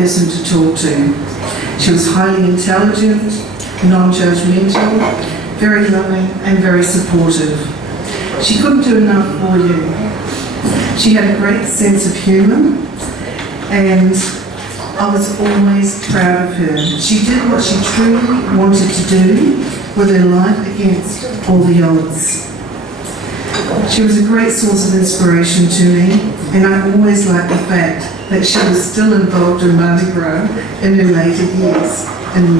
person to talk to. She was highly intelligent, non-judgmental, very loving and very supportive. She couldn't do enough for you. She had a great sense of humour, and I was always proud of her. She did what she truly wanted to do with her life against all the odds. She was a great source of inspiration to me, and I always liked the fact that she was still involved in Mardi Gras in her later years, in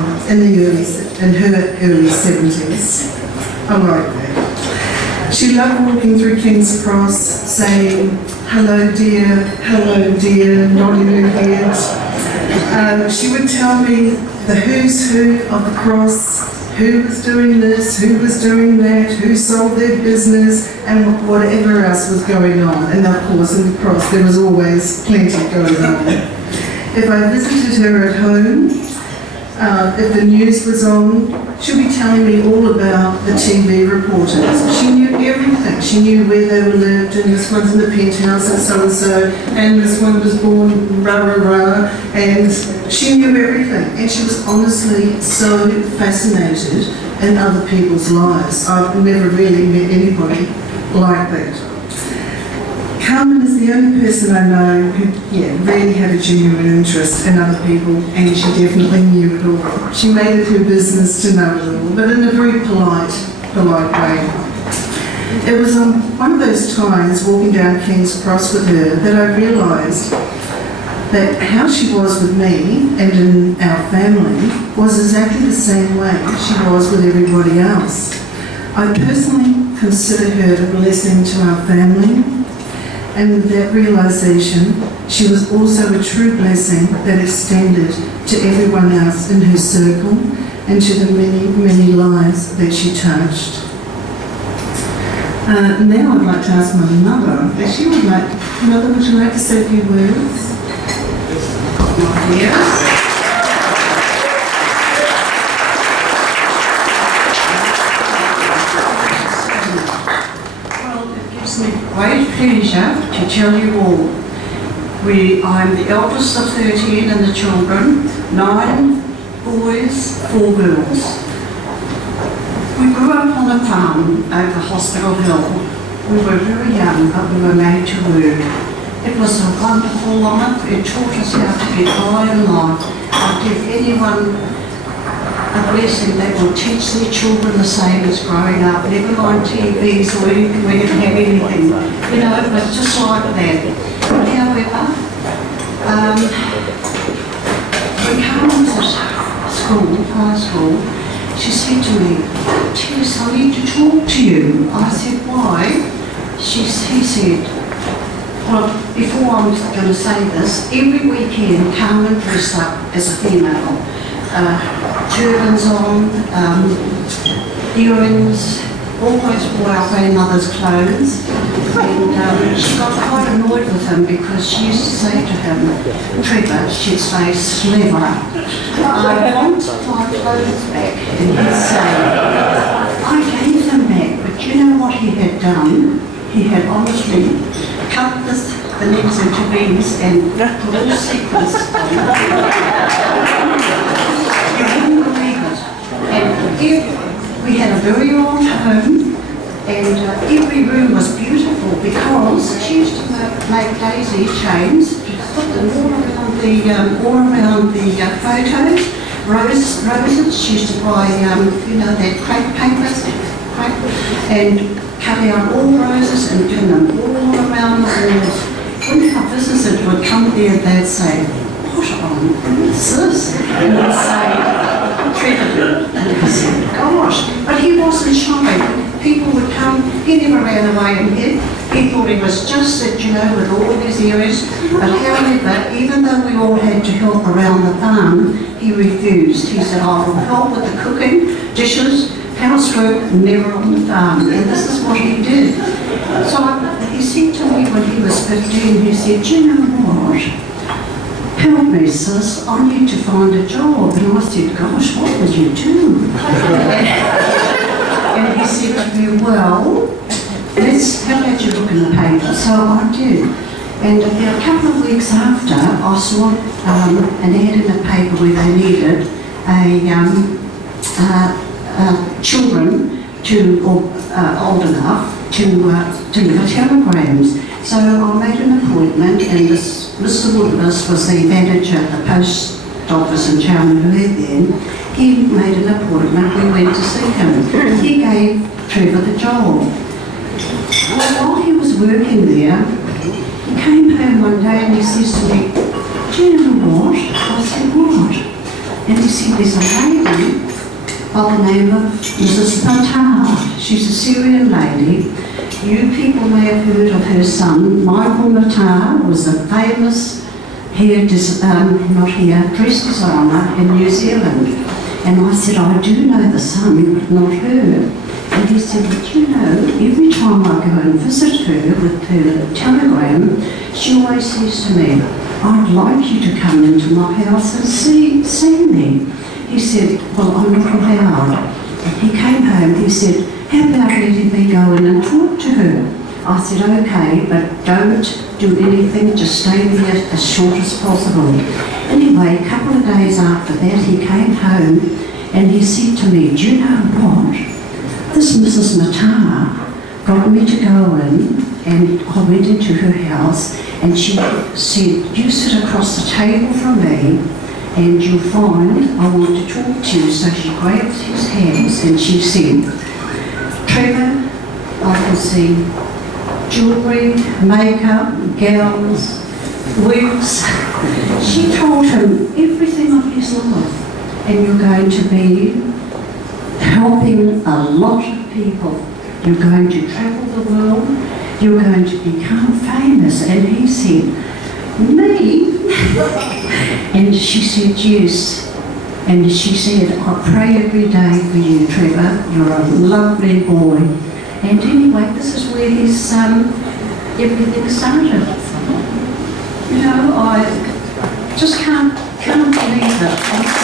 her early 70s. I like that. She loved walking through King's Cross, saying, hello dear, nodding her head. She would tell me the who's who of the cross, who was doing this, who was doing that, who sold their business, and whatever else was going on. And of course, in the cross, there was always plenty going on. If I visited her at home, if the news was on, she'd be telling me all about the TV reporters. She knew everything. She knew where they were lived, and this one's in the penthouse and so-and-so, and this one was born rah-rah-rah, and she knew everything. And she was honestly so fascinated in other people's lives. I've never really met anybody like that. Carmen is the only person I know who really had a genuine interest in other people, and she definitely knew it all. She made it her business to know it all, but in a very polite way. It was on one of those times walking down King's Cross with her that I realised that how she was with me and in our family was exactly the same way she was with everybody else. I personally consider her a blessing to our family. And with that realisation, she was also a true blessing that extended to everyone else in her circle and to the many, many lives that she touched. Now I'd like to ask my mother if she would like, Mother, would you like to say a few words? Yes. Great pleasure to tell you all. I'm the eldest of 13 in the children, 9 boys, 4 girls. We grew up on a farm over Hospital Hill. We were very young, but we were made to work. It was a wonderful life. It taught us how to get by in life. I'll give anyone a blessing that will teach their children the same as growing up. Never mind TVs or we didn't have anything. You know, it was just like that. However, when Carmen was at school, high school, she said to me, Tess, I need to talk to you. I said, why? He said, well, before I'm going to say this, every weekend Carmen dressed up as a female. Turbans on, earrings, always wore our grandmother's clothes, and she got quite annoyed with him because she used to say to him, Trevor, she'd say, Sliver, I want my clothes back, and he'd say, I gave them back, but you know what he had done? He had honestly cut the necks into V's and put all sequins on. And we had a very old home, and every room was beautiful because she used to make daisy chains, put them all around the photos, roses. She used to buy, you know, that crepe paper, and cut out all roses and pin them all around the walls. When our visitors would come there, they'd say, what on earth is this? And they'd say, Trevor. And I said, gosh, but he wasn't shy. People would come, he never ran away and hid. He thought he was just that, you know, with all these areas. But however, even though we all had to help around the farm, he refused. He said, I will help with the cooking, dishes, housework, never on the farm. And this is what he did. So he said to me when he was 15, he said, you know what? Help me, sis, I need to find a job. And I said, gosh, what would you do? And he said to me, well, how about you look in the paper? So I did. And about a couple of weeks after, I saw an ad in the paper where they needed children old enough to deliver telegrams. So I made an appointment, and this Mr. Woodless was the manager at the post office in Chelmsford then. He made an appointment, we went to see him. He gave Trevor the job. Well, while he was working there, he came home one day and he says to me, "Do you know what?" I said, "What?" And he said, "There's a lady by the name of Mrs. Matar. She's a Syrian lady. You people may have heard of her son. Michael Matar was a famous dress designer in New Zealand." And I said, "I do know the son, but not her." And he said, "But you know, every time I go and visit her with her telegram, she always says to me, 'I'd like you to come into my house and see me.'" He said, "Well, I'm not allowed." And he came home, he said, "How about letting me go in and talk to her?" I said, "Okay, but don't do anything, just stay there as short as possible." Anyway, a couple of days after that, he came home and he said to me, "Do you know what? This Mrs. Matar got me to go in," and I went into her house and she said, "You sit across the table from me and you'll find I want to talk to you." So she grabbed his hands and she said, "Trevor, I can see jewellery, makeup, gowns, wigs." She told him everything of his life, and you're going to be helping a lot of people. You're going to travel the world. You're going to become famous. And he said, "Me?" And she said, "Yes." And she said, "I pray every day for you, Trevor. You're a lovely boy." And anyway, this is where his everything started. You know, I just can't believe it.